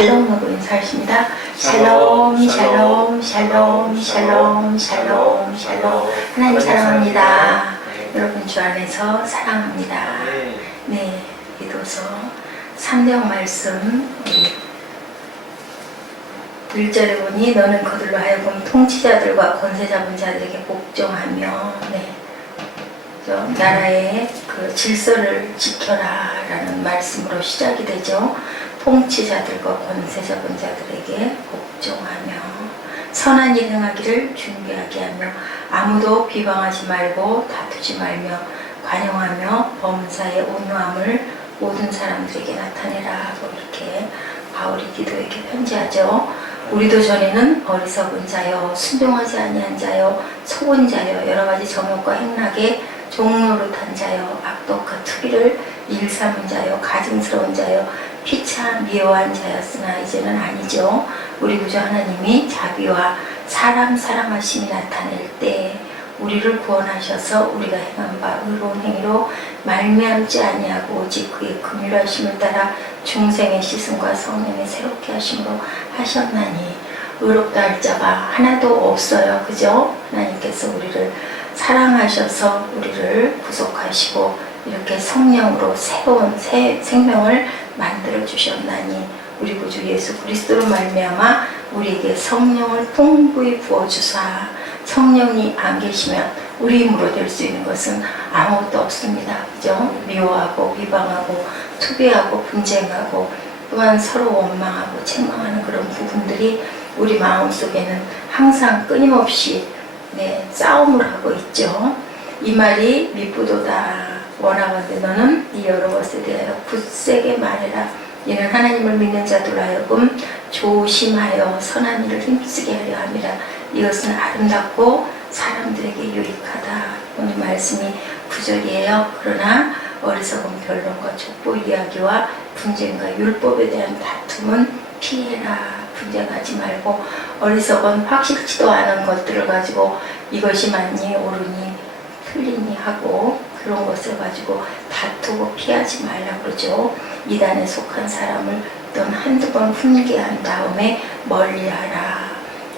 샬롬으로 인사하십니다. 샬롬, 샬롬, 샬롬, 샬롬, 샬롬, 샬롬. 하나님 사랑합니다. 여러분 주 안에서 사랑합니다. 네, 기도서 3장 말씀 1절에 보니 너는 그들로 하여금 통치자들과 권세 잡은 자들에게 복종하며 나라의 그 질서를 지켜라 라는 말씀으로 시작이 되죠. 통치자들과 권세 잡은 자들에게 복종하며 선한 일 행하기를 준비하게 하며 아무도 비방하지 말고 다투지 말며 관용하며 범사의 온유함을 모든 사람들에게 나타내라. 이렇게 바울이 디도에게 편지하죠. 우리도 전에는 어리석은 자여, 순종하지 아니한 자여, 속은 자여, 여러가지 정욕과 행락에 종노릇한 자여, 악독과 투기를 일삼은 자여, 가증스러운 자여, 피차 미워한 자였으나 이제는 아니죠. 우리 구주 하나님이 자비와 사람 사랑하심이 나타낼 때 우리를 구원하셔서 우리가 행한 바 의로운 행위로 말미암지 아니하고 오직 그의 긍휼하심을 따라 중생의 시승과 성령의 새롭게 하심으로 하셨나니 의롭다 할 자가 하나도 없어요. 그죠? 하나님께서 우리를 사랑하셔서 우리를 구속하시고 이렇게 성령으로 새로운 새 생명을 만들어 주셨나니 우리 구주 예수 그리스도로 말미암아 우리에게 성령을 풍부히 부어주사 성령이 안 계시면 우리 힘으로 될 수 있는 것은 아무것도 없습니다. 그죠? 미워하고 비방하고 투비하고 분쟁하고 또한 서로 원망하고 책망하는 그런 부분들이 우리 마음속에는 항상 끊임없이 싸움을 하고 있죠. 이 말이 미쁘도다. 원하건대 너는 이 여러 것에 대하여 굳세게 말해라. 이는 하나님을 믿는 자들로 하여금 조심하여 선한 일을 힘쓰게 하려 함이라. 이것은 아름답고 사람들에게 유익하다. 오늘 말씀이 9절이에요. 그러나 어리석은 변론과 족보 이야기와 분쟁과 율법에 대한 다툼은 피해라. 분쟁하지 말고 어리석은 확실치도 않은 것들을 가지고 이것이 맞니 옳으니 틀리니 하고 그런 것을 가지고 다투고 피하지 말라고 그러죠. 이단에 속한 사람을 넌 한두 번 훈계한 다음에 멀리하라.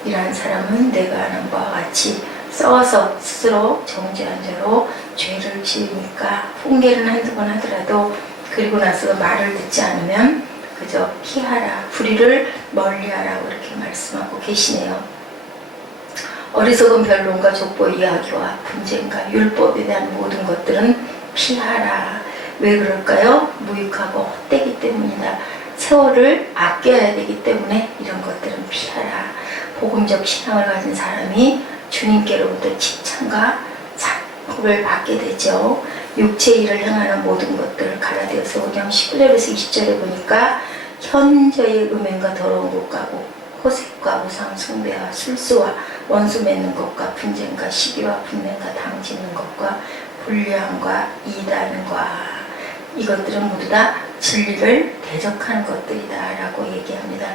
이러한 사람은 내가 아는 바와 같이 써서 스스로 정죄한 죄로 죄를 지으니까 훈계를 한두 번 하더라도 그리고 나서 말을 듣지 않으면 그저 피하라. 불의를 멀리하라고 이렇게 말씀하고 계시네요. 어리석은 변론과 족보 이야기와 분쟁과 율법에 대한 모든 것들은 피하라. 왜 그럴까요? 무익하고 헛되기 때문이다. 세월을 아껴야 되기 때문에 이런 것들은 피하라. 복음적 신앙을 가진 사람이 주님께로부터 칭찬과 상급을 받게 되죠. 육체 일을 행하는 모든 것들을 갈라디아서 5장 19절에서 20절에 보니까 현저의 음행과 더러운 것과 호색과 우상 숭배와 술수와 원수 맺는 것과 분쟁과 시기와 분냄과 당짓는 것과 불량과 이단과 이것들은 모두 다 진리를 대적하는 것들이다 라고 얘기합니다.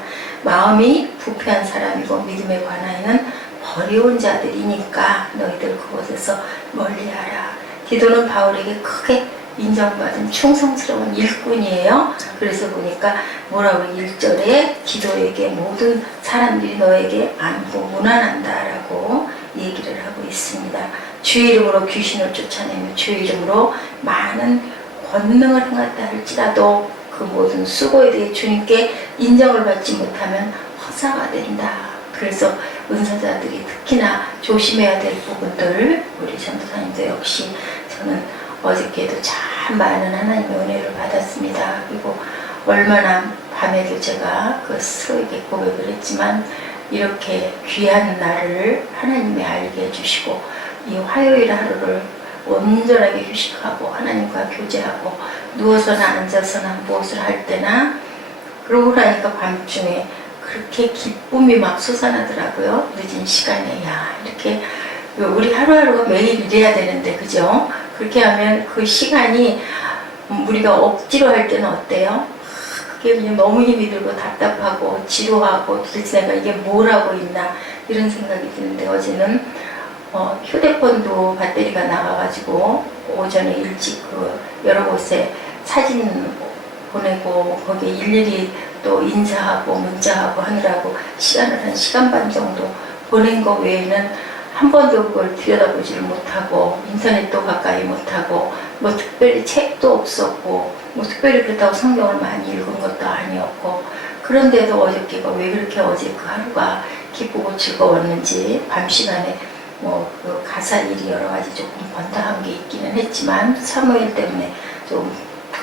마음이 부패한 사람이고 믿음에 관하여는 버리운 자들이니까 너희들 그곳에서 멀리하라. 디도는 바울에게 크게 인정받은 충성스러운 일꾼이에요. 그래서 보니까 뭐라고 1절에 디도에게 모든 사람들이 너에게 안고 문안한다라고 얘기를 하고 있습니다. 주의 이름으로 귀신을 쫓아내며 주의 이름으로 많은 권능을 행했다 할지라도 그 모든 수고에 대해 주님께 인정을 받지 못하면 허사가 된다. 그래서 은사자들이 특히나 조심해야 될 부분들 우리 전도사님도 역시 저는 어저께도 참 많은 하나님의 은혜를 받았습니다. 그리고 얼마나 밤에도 제가 그 스스로에게 고백을 했지만 이렇게 귀한 날을 하나님이 알게 해주시고 이 화요일 하루를 온전하게 휴식하고 하나님과 교제하고 누워서나 앉아서나 무엇을 할 때나 그러고 나니까 밤중에 그렇게 기쁨이 막 솟아나더라고요. 늦은 시간에 이렇게 우리 하루하루가 매일 이래야 되는데 그죠? 그렇게 하면 그 시간이 우리가 억지로 할 때는 어때요? 그게 그냥 너무 힘이 들고 답답하고 지루하고 도대체 내가 이게 뭘 하고 있나 이런 생각이 드는데 어제는 휴대폰도 배터리가 나가가지고 오전에 일찍 여러 곳에 사진 보내고 거기에 일일이 또 인사하고 문자하고 하느라고 시간을 한 시간 반 정도 보낸 거 외에는 한 번도 그걸 들여다보지를 못하고 인터넷도 가까이 못하고 뭐 특별히 책도 없었고 뭐 특별히 그렇다고 성경을 많이 읽은 것도 아니었고 그런데도 어저께가 왜 그렇게 어제 그 하루가 기쁘고 즐거웠는지 밤 시간에 뭐 그 가사 일이 여러 가지 조금 번다한 게 있기는 했지만 사무엘 때문에 좀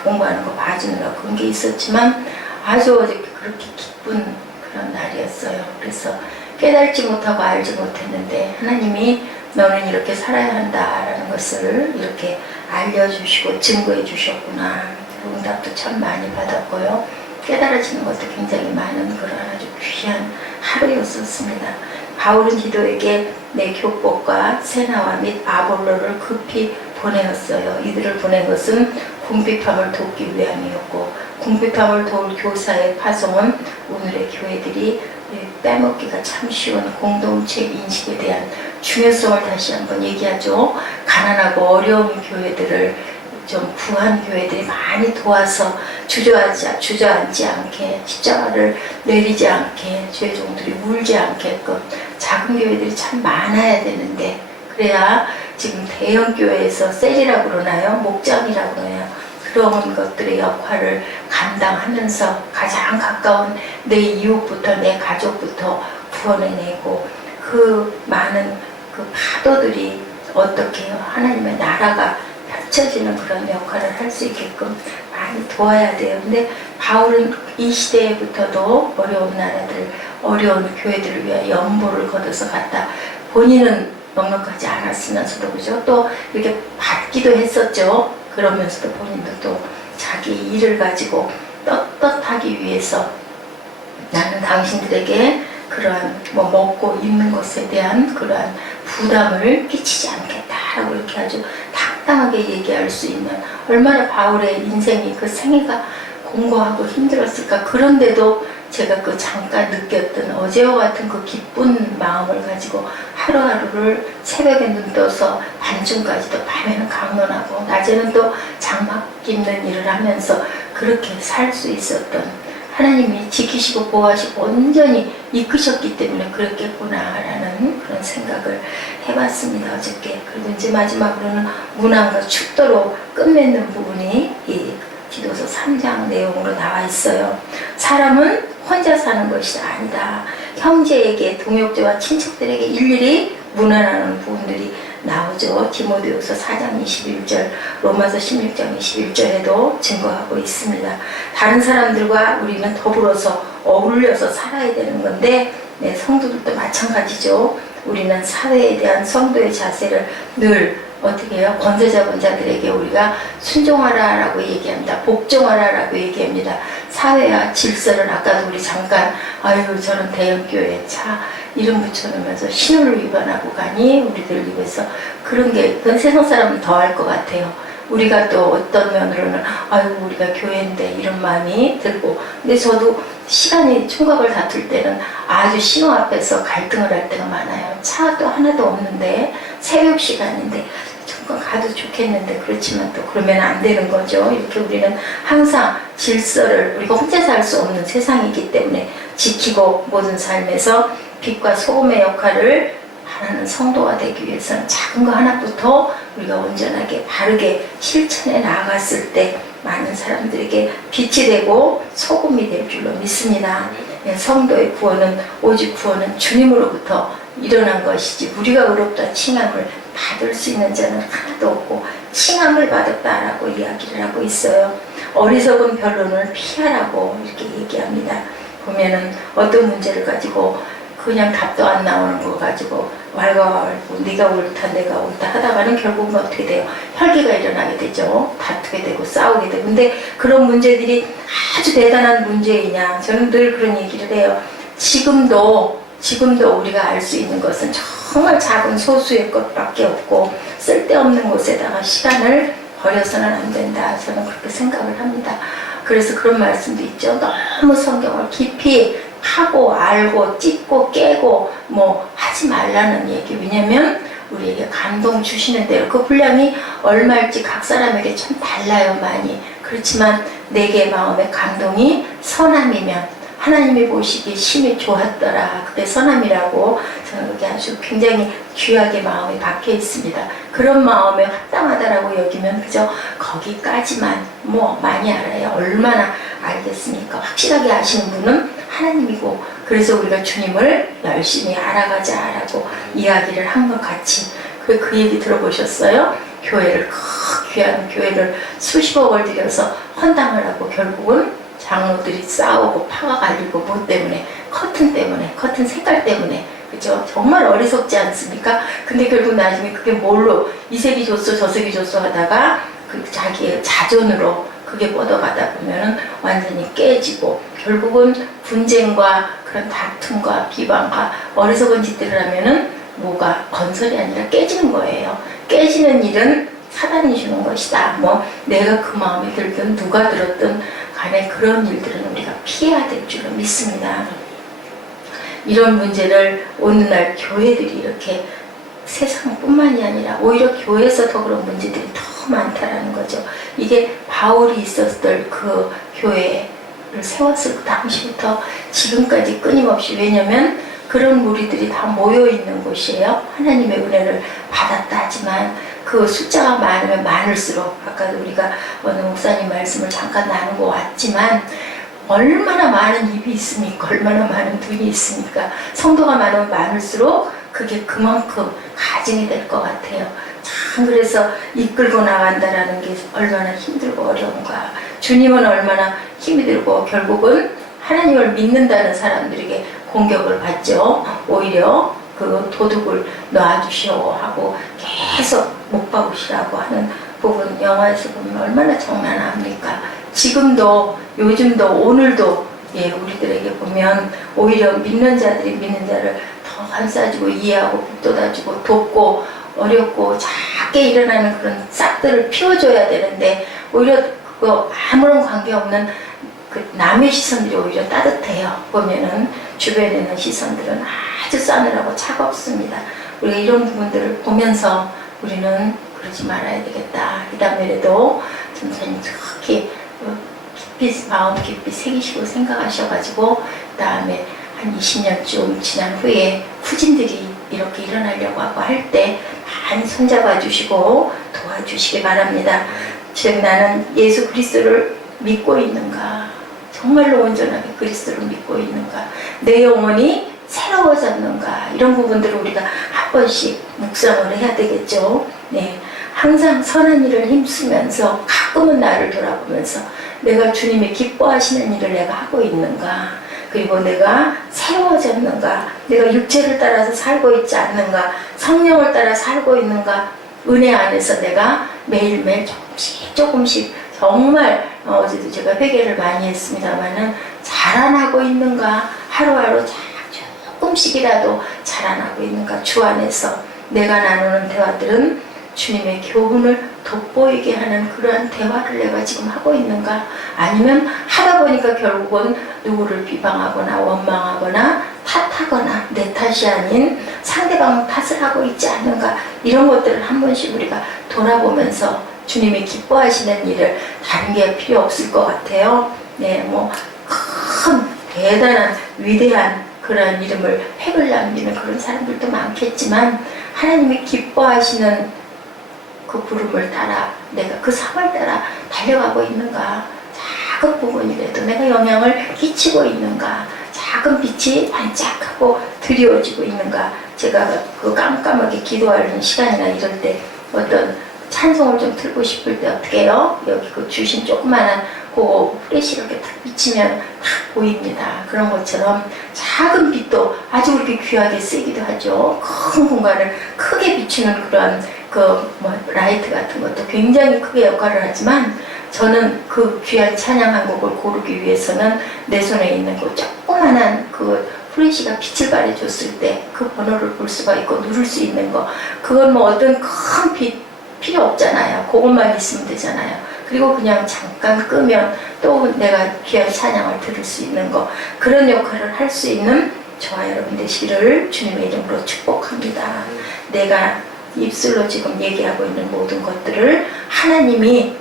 공부하는 거 봐주느라 그런 게 있었지만 아주 어저께 그렇게 기쁜 그런 날이었어요. 그래서 깨달지 못하고 알지 못했는데 하나님이 너는 이렇게 살아야 한다라는 것을 이렇게 알려주시고 증거해 주셨구나. 응답도 참 많이 받았고요. 깨달아지는 것도 굉장히 많은 그런 아주 귀한 하루였었습니다. 바울은 디도에게 내 교법과 세나와 및 아볼로를 급히 보내었어요. 이들을 보낸 것은 궁핍함을 돕기 위함이었고 궁핍함을 도울 교사의 파송은 오늘의 교회들이 빼먹기가 참 쉬운 공동체 인식에 대한 중요성을 다시 한번 얘기하죠. 가난하고 어려운 교회들을 좀 구한 교회들이 많이 도와서 주저앉지 않게 십자가를 내리지 않게 죄 종들이 울지 않게끔 작은 교회들이 참 많아야 되는데 그래야 지금 대형 교회에서 셀이라고 그러나요? 목장이라고 그러나요? 그런 것들의 역할을 감당하면서 가장 가까운 내 이웃부터 내 가족부터 구원해내고 그 많은 그 파도들이 어떻게 하나님의 나라가 펼쳐지는 그런 역할을 할 수 있게끔 많이 도와야 돼요. 근데 바울은 이 시대부터도 어려운 나라들, 어려운 교회들을 위해 연보를 걷어서 갔다. 본인은 넉넉하지 않았으면서도 그죠? 또 이렇게 받기도 했었죠. 그러면서도 본인도 또 자기 일을 가지고 떳떳하기 위해서 나는 당신들에게 그러한 뭐 먹고 입는 것에 대한 그러한 부담을 끼치지 않겠다라고 이렇게 아주 당당하게 얘기할 수 있는 얼마나 바울의 인생이 그 생애가 공고하고 힘들었을까. 그런데도 제가 그 잠깐 느꼈던 어제와 같은 그 기쁜 마음을 가지고 하루하루를 새벽에 눈 떠서 반중까지도 밤에는 강론하고 낮에는 또 장막 입는 일을 하면서 그렇게 살 수 있었던 하나님이 지키시고 보호하시고 온전히 이끄셨기 때문에 그랬겠구나라는 그런 생각을 해봤습니다. 어저께. 그리고 이제 마지막으로는 문안과 축도로 끝맺는 부분이 이 기도서 3장 내용으로 나와 있어요. 사람은 혼자 사는 것이 아니다. 형제에게, 동역자와 친척들에게 일일이 문안하는 부분들이 나오죠. 디모데후서 4장 21절, 로마서 16장 21절에도 증거하고 있습니다. 다른 사람들과 우리는 더불어서 어울려서 살아야 되는 건데 성도들도 마찬가지죠. 우리는 사회에 대한 성도의 자세를 늘 어떻게 해요? 권세자분자들에게 우리가 순종하라라고 얘기합니다. 복종하라라고 얘기합니다. 사회와 질서를 아까도 우리 잠깐 아유 저는 대형교회 차 이름 붙여놓으면서 신호를 위반하고 가니 우리들 입에서 그런 게 그건 세상 사람은 더 할 것 같아요. 우리가 또 어떤 면으로는 아유 우리가 교회인데 이런 마음이 들고 근데 저도 시간이 총각을 다툴 때는 아주 신호 앞에서 갈등을 할 때가 많아요. 차도 하나도 없는데 새벽 시간인데 잠깐 가도 좋겠는데 그렇지만 또 그러면 안 되는 거죠. 이렇게 우리는 항상 질서를 우리가 혼자 살 수 없는 세상이기 때문에 지키고 모든 삶에서 빛과 소금의 역할을 하나는 성도가 되기 위해서는 작은 거 하나부터 우리가 온전하게 바르게 실천해 나아갔을 때 많은 사람들에게 빛이 되고 소금이 될 줄로 믿습니다. 성도의 구원은 오직 구원은 주님으로부터 일어난 것이지 우리가 의롭다 칭함을 받을 수 있는 자는 하나도 없고 칭함을 받았다라고 이야기를 하고 있어요. 어리석은 변론을 피하라고 이렇게 얘기합니다. 보면은 어떤 문제를 가지고 그냥 답도 안 나오는 거 가지고 왈가왈부 네가 옳다 내가 옳다 하다가는 결국은 어떻게 돼요? 혈기가 일어나게 되죠. 다투게 되고 싸우게 되고 근데 그런 문제들이 아주 대단한 문제이냐 저는 늘 그런 얘기를 해요. 지금도 우리가 알 수 있는 것은 정말 작은 소수의 것밖에 없고 쓸데없는 곳에다가 시간을 버려서는 안 된다. 저는 그렇게 생각을 합니다. 그래서 그런 말씀도 있죠. 너무 성경을 깊이 하고 알고 찢고 깨고 뭐 하지 말라는 얘기. 왜냐면 우리에게 감동 주시는 대로 그 분량이 얼마일지 각 사람에게 참 달라요. 많이. 그렇지만 내게 마음의 감동이 선함이면 하나님이 보시기 심히 좋았더라. 그게 선함이라고 저는 그게 아주 굉장히 귀하게 마음이 박혀 있습니다. 그런 마음에 합당하다라고 여기면 그저 거기까지만 뭐 많이 알아야 얼마나 알겠습니까? 확실하게 아시는 분은 하나님이고, 그래서 우리가 주님을 열심히 알아가자라고 이야기를 한 것 같이 그 얘기 들어보셨어요? 교회를 귀한 교회를 수십억을 들여서 헌당을 하고 결국은 장로들이 싸우고 파가 갈리고 뭐 때문에? 커튼 때문에, 커튼 색깔 때문에. 그죠? 정말 어리석지 않습니까? 근데 결국 나중에 그게 뭘로 이 색이 줬어 저 색이 줬어 하다가 그 자기의 자존으로 그게 뻗어가다 보면은 완전히 깨지고 결국은 분쟁과 그런 다툼과 비방과 어리석은 짓들을 하면은 뭐가 건설이 아니라 깨지는 거예요. 깨지는 일은 사단이 주는 것이다. 뭐 내가 그 마음에 들든 누가 들었든 간에 그런 일들은 우리가 피해야 될 줄로 믿습니다. 이런 문제를 오늘날 교회들이 이렇게 세상뿐만이 아니라 오히려 교회에서 더 그런 문제들이 더 많다라는 거죠. 이게 바울이 있었던 그 교회를 세웠을 그 당시부터 지금까지 끊임없이, 왜냐면 그런 무리들이 다 모여있는 곳이에요. 하나님의 은혜를 받았다 하지만 그 숫자가 많으면 많을수록, 아까도 우리가 어느 목사님 말씀을 잠깐 나누고 왔지만 얼마나 많은 입이 있습니까? 얼마나 많은 눈이 있습니까? 성도가 많으면 많을수록 그게 그만큼 가증이 될 것 같아요. 참, 그래서 이끌고 나간다라는 게 얼마나 힘들고 어려운가. 주님은 얼마나 힘이 들고 결국은 하나님을 믿는다는 사람들에게 공격을 받죠. 오히려 그 도둑을 놔주시오 하고 계속 못 박으시라고 하는 부분, 영화에서 보면 얼마나 장난합니까? 지금도, 요즘도, 오늘도 우리들에게 보면 오히려 믿는 자들이 믿는 자를 더 감싸주고 이해하고 북돋아주고 돕고 어렵고 작게 일어나는 그런 싹들을 피워줘야 되는데 오히려 그거 아무런 관계없는 그 남의 시선들이 오히려 따뜻해요. 보면은 주변에 있는 시선들은 아주 싸늘하고 차갑습니다. 우리가 이런 부분들을 보면서 우리는 그러지 말아야 되겠다. 이 다음에라도 선생님 특히 깊이 마음 깊이 새기시고 생각하셔가지고 그 다음에 한 20년쯤 지난 후에 후진들이 이렇게 일어나려고 하고 할 때 많이 손잡아 주시고 도와주시기 바랍니다. 즉 나는 예수 그리스도를 믿고 있는가? 정말로 온전하게 그리스도를 믿고 있는가? 내 영혼이 새로워졌는가? 이런 부분들을 우리가 한 번씩 묵상을 해야 되겠죠. 네, 항상 선한 일을 힘쓰면서 가끔은 나를 돌아보면서 내가 주님이 기뻐하시는 일을 내가 하고 있는가? 그리고 내가 새로워졌는가? 내가 육체를 따라서 살고 있지 않는가? 성령을 따라 살고 있는가? 은혜 안에서 내가 매일매일 조금씩 조금씩 정말 어제도 제가 회개를 많이 했습니다만은 자라나고 있는가? 하루하루 조금씩이라도 자라나고 있는가? 주 안에서 내가 나누는 대화들은 주님의 교훈을 돋보이게 하는 그러한 대화를 내가 지금 하고 있는가? 아니면 하다 보니까 결국은 누구를 비방하거나 원망하거나 탓하거나 내 탓이 아닌 상대방 탓을 하고 있지 않는가? 이런 것들을 한 번씩 우리가 돌아보면서 주님이 기뻐하시는 일을 다른 게 필요 없을 것 같아요. 네, 뭐 큰 대단한 위대한 그런 이름을 획을 남기는 그런 사람들도 많겠지만 하나님이 기뻐하시는 그 부름을 따라 내가 그 상을 따라 달려가고 있는가? 작은 부분이라도 내가 영향을 끼치고 있는가? 작은 빛이 반짝하고 드리워지고 있는가? 제가 그 깜깜하게 기도하는 시간이나 이럴 때 어떤 찬송을 좀 틀고 싶을 때 어떻게 해요? 여기 그 주신 조그마한 그거 플래시 이렇게 탁 비치면 탁 보입니다. 그런 것처럼 작은 빛도 아주 그렇게 귀하게 쓰기도 하죠. 큰 공간을 크게 비추는 그런 라이트 같은 것도 굉장히 크게 역할을 하지만 저는 그 귀한 찬양 한 곡을 고르기 위해서는 내 손에 있는 그 조그만한 그 플래시가 빛을 발해줬을 때 그 번호를 볼 수가 있고 누를 수 있는 거, 그건 뭐 어떤 큰 빛 필요 없잖아요. 그것만 있으면 되잖아요. 그리고 그냥 잠깐 끄면 또 내가 귀한 찬양을 들을 수 있는 거, 그런 역할을 할 수 있는 저와 여러분 되시기를 주님의 이름으로 축복합니다. 내가 입술로 지금 얘기하고 있는 모든 것들을 하나님이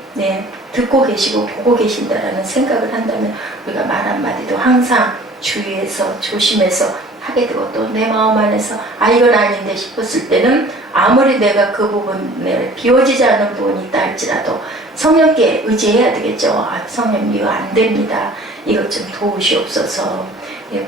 듣고 계시고 보고 계신다라는 생각을 한다면 우리가 말 한마디도 항상 주의해서 조심해서 하게 되고, 또 내 마음 안에서 이건 아닌데 싶었을 때는 아무리 내가 그 부분에 비워지지 않은 부분이 있다 할지라도 성령께 의지해야 되겠죠. 성령님 이거 안 됩니다. 이것 좀 도우시옵소서.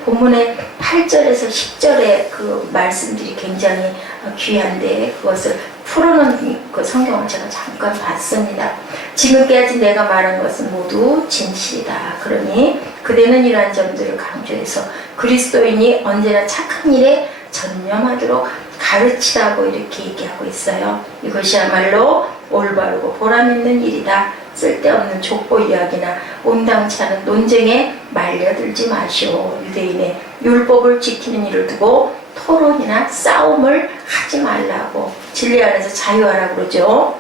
본문의 8절에서 10절의 그 말씀들이 굉장히 귀한데 그것을 풀어놓은 그 성경을 제가 잠깐 봤습니다. 지금까지 내가 말한 것은 모두 진실이다. 그러니 그대는 이러한 점들을 강조해서 그리스도인이 언제나 착한 일에 전념하도록 가르치라고 이렇게 얘기하고 있어요. 이것이야말로 올바르고 보람있는 일이다. 쓸데없는 족보 이야기나 온당치 않은 논쟁에 말려들지 마시오. 유대인의 율법을 지키는 일을 두고 토론이나 싸움을 하지 말라고, 진리 안에서 자유하라고 그러죠.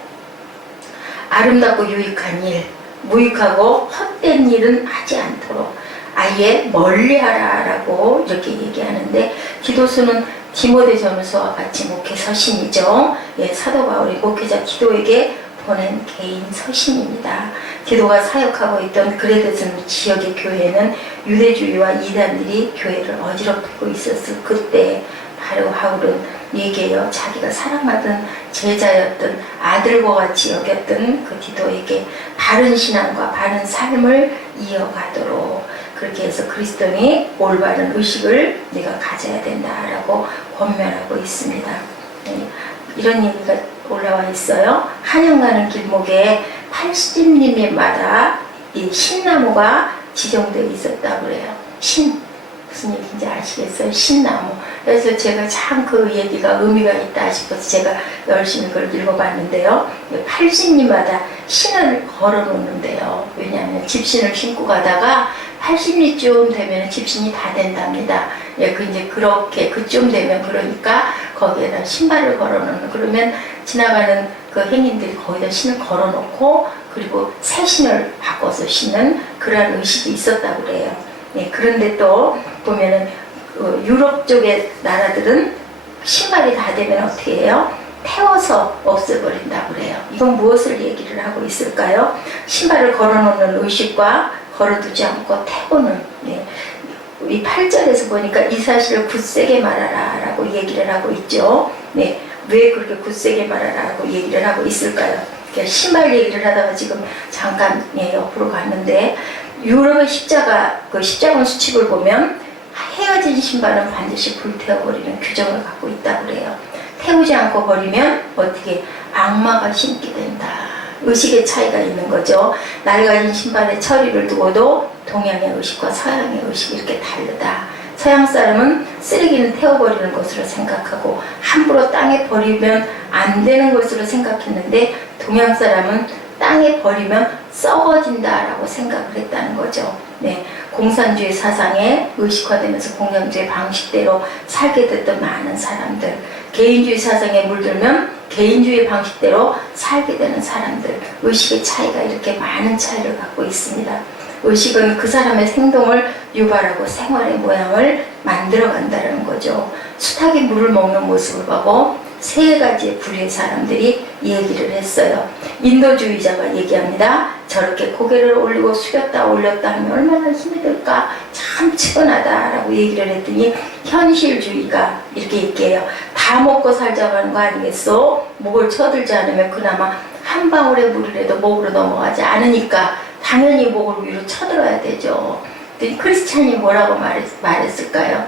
아름답고 유익한 일, 무익하고 헛된 일은 하지 않도록 아예 멀리하라라고 이렇게 얘기하는데, 디도서는 디모데전서와 같이 목회 서신이죠. 사도 바울이 목회자 디도에게 보낸 개인 서신입니다. 디도가 사역하고 있던 그레데슨 지역의 교회는 유대주의와 이단들이 교회를 어지럽히고 있었을 그때 바로 바울은 얘기해요. 자기가 사랑하던 제자였던 아들과 같이 여겼던 그 디도에게 바른 신앙과 바른 삶을 이어가도록, 그렇게 해서 그리스도인이 올바른 의식을 네가 가져야 된다라고 권면하고 있습니다. 이런 얘기가 올라와 있어요. 한양 가는 길목에 80님마다 이 신나무가 지정되어 있었다고 그래요. 무슨 얘기인지 아시겠어요? 신나무. 그래서 제가 참 그 얘기가 의미가 있다 싶어서 제가 열심히 그걸 읽어봤는데요. 80리마다 신을 걸어 놓는데요. 왜냐하면 집신을 신고 가다가 80리쯤 되면 집신이 다 된답니다. 그 이제 그렇게 그쯤 되면, 그러니까 거기에다 신발을 걸어 놓는, 그러면 지나가는 그 행인들이 거기다 신을 걸어 놓고 그리고 새 신을 바꿔서 신는 그러한 의식이 있었다고 그래요. 그런데 또 보면은 유럽 쪽의 나라들은 신발이 다 되면 어떻게 해요? 태워서 없애버린다고 그래요. 이건 무엇을 얘기를 하고 있을까요? 신발을 걸어놓는 의식과 걸어두지 않고 태우는, 이 8절에서 보니까 이 사실을 굳세게 말하라 라고 얘기를 하고 있죠. 왜 그렇게 굳세게 말하라 라고 얘기를 하고 있을까요? 신발 얘기를 하다가 지금 잠깐 옆으로 갔는데, 유럽의 십자가, 그 십자군 수칙을 보면 헤어진 신발은 반드시 불태워버리는 규정을 갖고 있다고 그래요. 태우지 않고 버리면 어떻게 악마가 신게 된다. 의식의 차이가 있는 거죠. 낡아진 신발의 처리를 두고도 동양의 의식과 서양의 의식이 이렇게 다르다. 서양 사람은 쓰레기는 태워버리는 것으로 생각하고 함부로 땅에 버리면 안 되는 것으로 생각했는데, 동양 사람은 땅에 버리면 썩어진다라고 생각을 했다는 거죠. 공산주의 사상에 의식화되면서 공산주의 방식대로 살게 됐던 많은 사람들, 개인주의 사상에 물들면 개인주의 방식대로 살게 되는 사람들, 의식의 차이가 이렇게 많은 차이를 갖고 있습니다. 의식은 그 사람의 행동을 유발하고 생활의 모양을 만들어 간다는 거죠. 수탉이 물을 먹는 모습을 보고 세 가지의 부류의 사람들이 얘기를 했어요. 인도주의자가 얘기합니다. 저렇게 고개를 올리고 숙였다 올렸다 하면 얼마나 힘이 들까? 참 치근하다라고 얘기를 했더니, 현실주의가 이렇게 얘기해요. 다 먹고 살자고 하는 거 아니겠어? 목을 쳐들지 않으면 그나마 한 방울의 물이라도 목으로 넘어가지 않으니까 당연히 목을 위로 쳐들어야 되죠. 크리스찬이 뭐라고 말했을까요?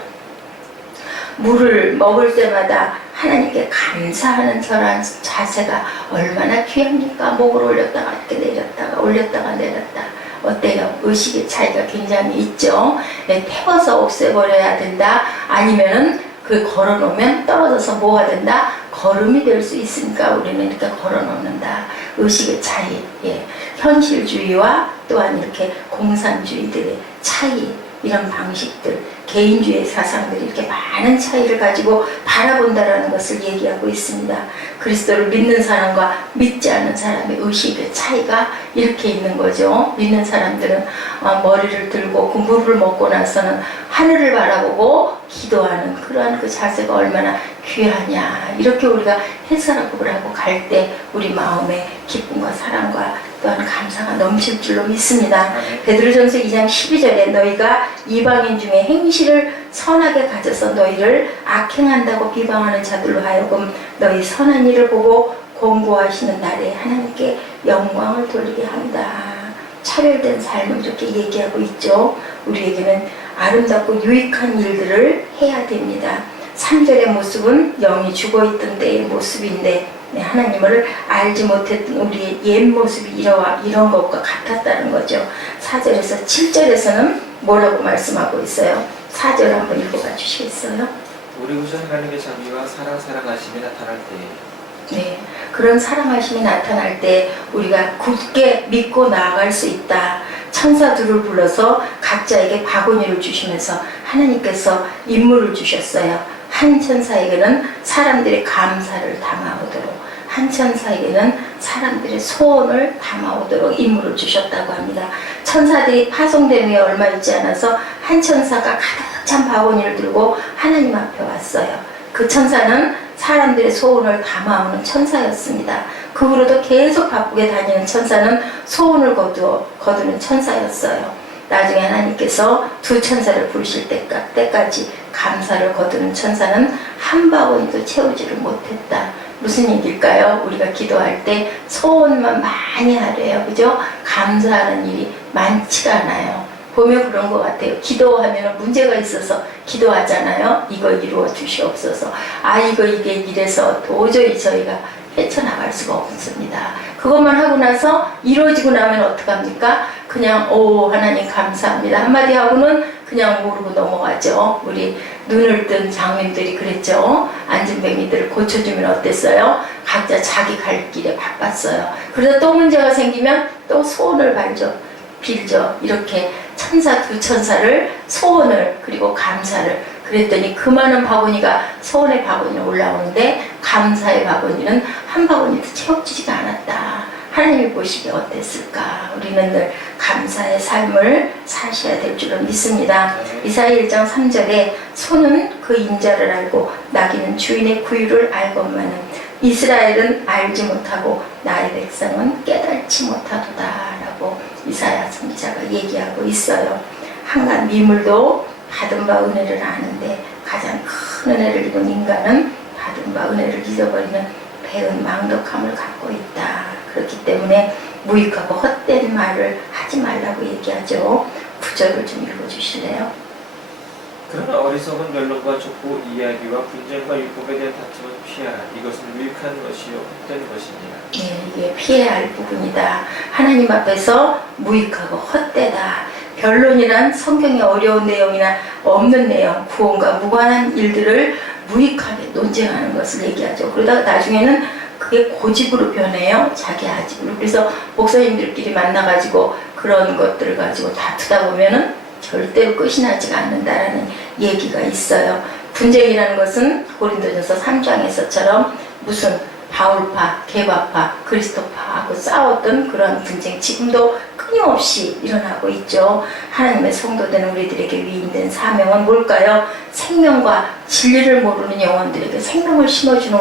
물을 먹을 때마다 하나님께 감사하는 저런 자세가 얼마나 귀합니까? 목을 올렸다가 이렇게 내렸다가 올렸다가 내렸다. 어때요? 의식의 차이가 굉장히 있죠. 태워서 없애버려야 된다. 아니면은 그 걸어놓으면 떨어져서 뭐가 된다? 걸음이 될 수 있으니까 우리는 이렇게 걸어놓는다. 의식의 차이. 현실주의와 또한 이렇게 공산주의들의 차이, 이런 방식들, 개인주의 사상들이 이렇게 많은 차이를 가지고 바라본다라는 것을 얘기하고 있습니다. 그리스도를 믿는 사람과 믿지 않는 사람의 의식의 차이가 이렇게 있는 거죠. 믿는 사람들은 머리를 들고 그 물을 먹고 나서는 하늘을 바라보고 기도하는 그러한 그 자세가 얼마나 귀하냐, 이렇게 우리가 해석을 하고 갈 때 우리 마음에 기쁨과 사랑과 또한 감사가 넘칠 줄로 믿습니다. 아멘. 베드로전서 2장 12절에 너희가 이방인 중에 행실을 선하게 가져서 너희를 악행한다고 비방하는 자들로 하여금 너희 선한 일을 보고 공고하시는 날에 하나님께 영광을 돌리게 합니다. 차별된 삶을 이렇게 얘기하고 있죠. 우리에게는 아름답고 유익한 일들을 해야 됩니다. 3절의 모습은 영이 죽어있던 때의 모습인데 하나님을 알지 못했던 우리의 옛 모습이 이런 것과 같았다는 거죠. 4절에서 7절에서는 뭐라고 말씀하고 있어요? 4절 한번 읽어봐 주시겠어요? 우리 구주 하나님의 자비와 사랑하심이 나타날 때에 네, 그런 사랑하심이 나타날 때 우리가 굳게 믿고 나아갈 수 있다. 천사들을 불러서 각자에게 바구니를 주시면서 하나님께서 임무를 주셨어요. 한 천사에게는 사람들의 감사를 담아오도록, 한 천사에게는 사람들의 소원을 담아오도록 임무를 주셨다고 합니다. 천사들이 파송된 후에 얼마 있지 않아서 한 천사가 가득 찬 바구니를 들고 하나님 앞에 왔어요. 그 천사는 사람들의 소원을 담아오는 천사였습니다. 그 후로도 계속 바쁘게 다니는 천사는 소원을 거두는 천사였어요. 나중에 하나님께서 두 천사를 부르실 때까지 감사를 거두는 천사는 한 바구니도 채우지를 못했다. 무슨 얘기일까요? 우리가 기도할 때 소원만 많이 하래요. 그죠? 감사하는 일이 많지가 않아요. 보면 그런 것 같아요. 기도하면 문제가 있어서 기도하잖아요. 이거 이루어 주시옵소서. 이게 이래서 도저히 저희가 헤쳐나갈 수가 없습니다. 그것만 하고 나서 이루어지고 나면 어떡합니까? 그냥 하나님 감사합니다 한마디 하고는 그냥 모르고 넘어가죠. 우리 눈을 뜬 장님들이 그랬죠. 안진뱅이들을 고쳐주면 어땠어요? 각자 자기 갈 길에 바빴어요. 그래서 또 문제가 생기면 또 소원을 빌죠. 이렇게 두 천사를 소원을 그리고 감사를 그랬더니 그 많은 바구니가 소원의 바구니에 올라오는데 감사의 바구니는 한 바구니도 채워지지가 않았다. 하나님이 보시기에 어땠을까? 우리는 늘 감사의 삶을 사셔야 될 줄로 믿습니다. 이사야 1장 3절에 소는 그 인자를 알고 나귀는 주인의 구유를 알건만은 이스라엘은 알지 못하고 나의 백성은 깨달지 못하도다 라고 이사야 선지자가 얘기하고 있어요. 한간 미물도 받은 바 은혜를 아는데 가장 큰 은혜를 입은 인간은 받은 바 은혜를 잊어버리는 배은 망덕함을 갖고 있다. 그렇기 때문에 무익하고 헛된 말을 하지 말라고 얘기하죠. 9절을 좀 읽어주실래요? 그러나 어리석은 변론과 족보 이야기와 분쟁과 율법에 대한 다툼은 피하라. 이것은 유익한 것이요 헛된 것입니다. 네, 이게 피해야 할 부분이다. 하나님 앞에서 무익하고 헛되다. 변론이란 성경의 어려운 내용이나 없는 내용, 구원과 무관한 일들을 무익하게 논쟁하는 것을 얘기하죠. 그러다가 나중에는 그게 고집으로 변해요. 자기 아집으로. 그래서 목사님들끼리 만나가지고 그런 것들을 가지고 다투다 보면은 절대로 끝이 나지가 않는다라는 얘기가 있어요. 분쟁이라는 것은 고린도전서 3장에서처럼 무슨 바울파, 게바파, 그리스도파하고 싸웠던 그런 분쟁 지금도 끊임없이 일어나고 있죠. 하나님의 성도된 우리들에게 위임된 사명은 뭘까요? 생명과 진리를 모르는 영혼들에게 생명을 심어주는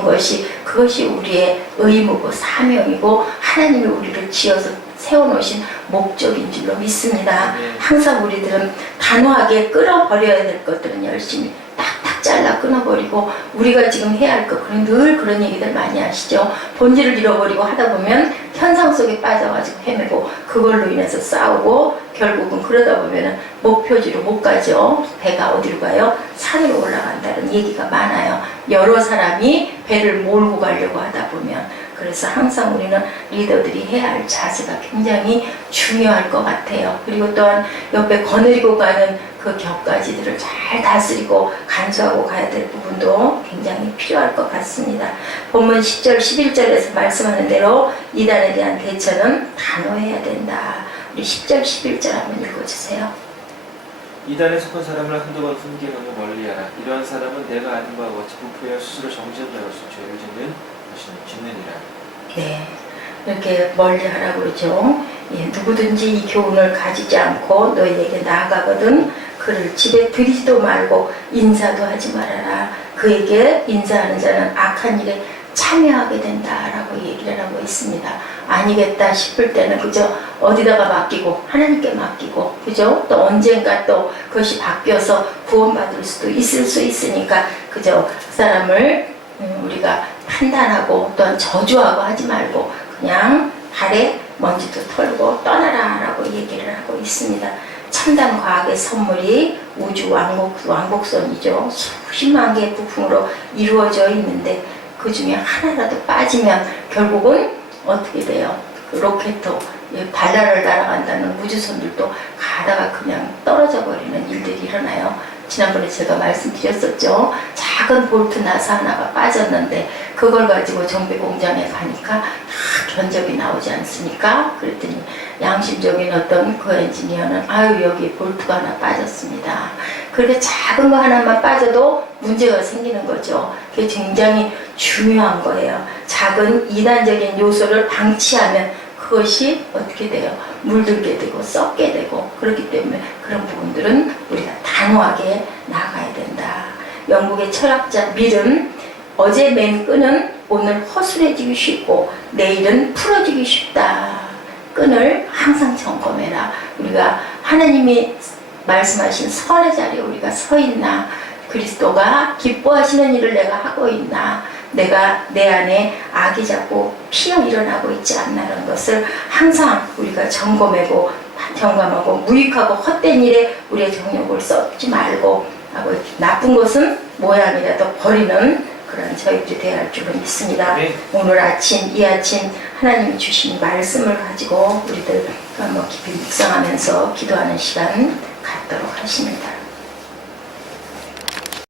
그것이 우리의 의무고 사명이고 하나님이 우리를 지어서 세워놓으신 목적인 줄로 믿습니다. 항상 우리들은 단호하게 끊어버려야 될 것들은 열심히 딱딱 잘라 끊어버리고 우리가 지금 해야 할 것, 늘 그런 얘기들 많이 하시죠. 본질을 잃어버리고 하다 보면 현상 속에 빠져가지고 헤매고 그걸로 인해서 싸우고 결국은 그러다 보면 목표지로 못 가죠. 배가 어디로 가요? 산으로 올라간다는 얘기가 많아요. 여러 사람이 배를 몰고 가려고 하다 보면. 그래서 항상 우리는 리더들이 해야 할 자세가 굉장히 중요할 것 같아요. 그리고 또한 옆에 거느리고 가는 그 격가지들을 잘 다스리고 간수하고 가야 될 부분도 굉장히 필요할 것 같습니다. 본문 10절, 11절에서 말씀하는 대로 이단에 대한 대처는 단호해야 된다. 우리 10절, 11절 한번 읽어주세요. 이단에 속한 사람을 한두 번 훈계하며 멀리하라. 이러한 사람은 내가 아닌 바와 같이 부패하여 스스로 정죄한 자로서 죄를 짓느니라. 네, 이렇게 멀리하라고 그러죠. 누구든지 이 교훈을 가지지 않고 너희에게 나아가거든 그를 집에 들이지도 말고 인사도 하지 말아라. 그에게 인사하는 자는 악한 일에 참여하게 된다라고 얘기를 하고 있습니다. 아니겠다 싶을 때는 그저 어디다가 맡기고 하나님께 맡기고 그죠? 또 언젠가 또 그것이 바뀌어서 구원받을 수도 있을 수 있으니까 그저 그 사람을 우리가 판단하고 또한 저주하고 하지 말고 그냥 발에 먼지도 털고 떠나라 라고 얘기를 하고 있습니다. 첨단 과학의 선물이 우주 왕복선이죠. 수십만 개의 부품으로 이루어져 있는데 그 중에 하나라도 빠지면 결국은 어떻게 돼요? 그 로켓도 발랄을 날아간다는 우주선들도 가다가 그냥 떨어져 버리는 일들이 일어나요. 지난번에 제가 말씀드렸었죠. 작은 볼트 나사 하나가 빠졌는데 그걸 가지고 정비 공장에 가니까 다 견적이 나오지 않습니까? 그랬더니 양심적인 어떤 그 엔지니어는 아유 여기 볼트가 하나 빠졌습니다. 그렇게 작은 거 하나만 빠져도 문제가 생기는 거죠. 그게 굉장히 중요한 거예요. 작은 이단적인 요소를 방치하면 그것이 어떻게 돼요? 물들게 되고 썩게 되고 그렇기 때문에 그런 부분들은 우리가 단호하게 나가야 된다. 영국의 철학자 밀은 어제 맨 끈은 오늘 허술해지기 쉽고 내일은 풀어지기 쉽다. 끈을 항상 점검해라. 우리가 하나님이 말씀하신 선의 자리에 우리가 서 있나? 그리스도가 기뻐하시는 일을 내가 하고 있나? 내가 내 안에 악이 자꾸 피어 일어나고 있지 않나라는 것을 항상 우리가 점검하고 무익하고 헛된 일에 우리의 정욕을 쏟지 말고 하고 나쁜 것은 모양이라도 버리는 그런 저희들이 되어야 할 줄은 믿습니다. 네. 오늘 아침 이 아침 하나님이 주신 말씀을 가지고 우리들 깊이 묵상하면서 기도하는 시간 갖도록 하십니다.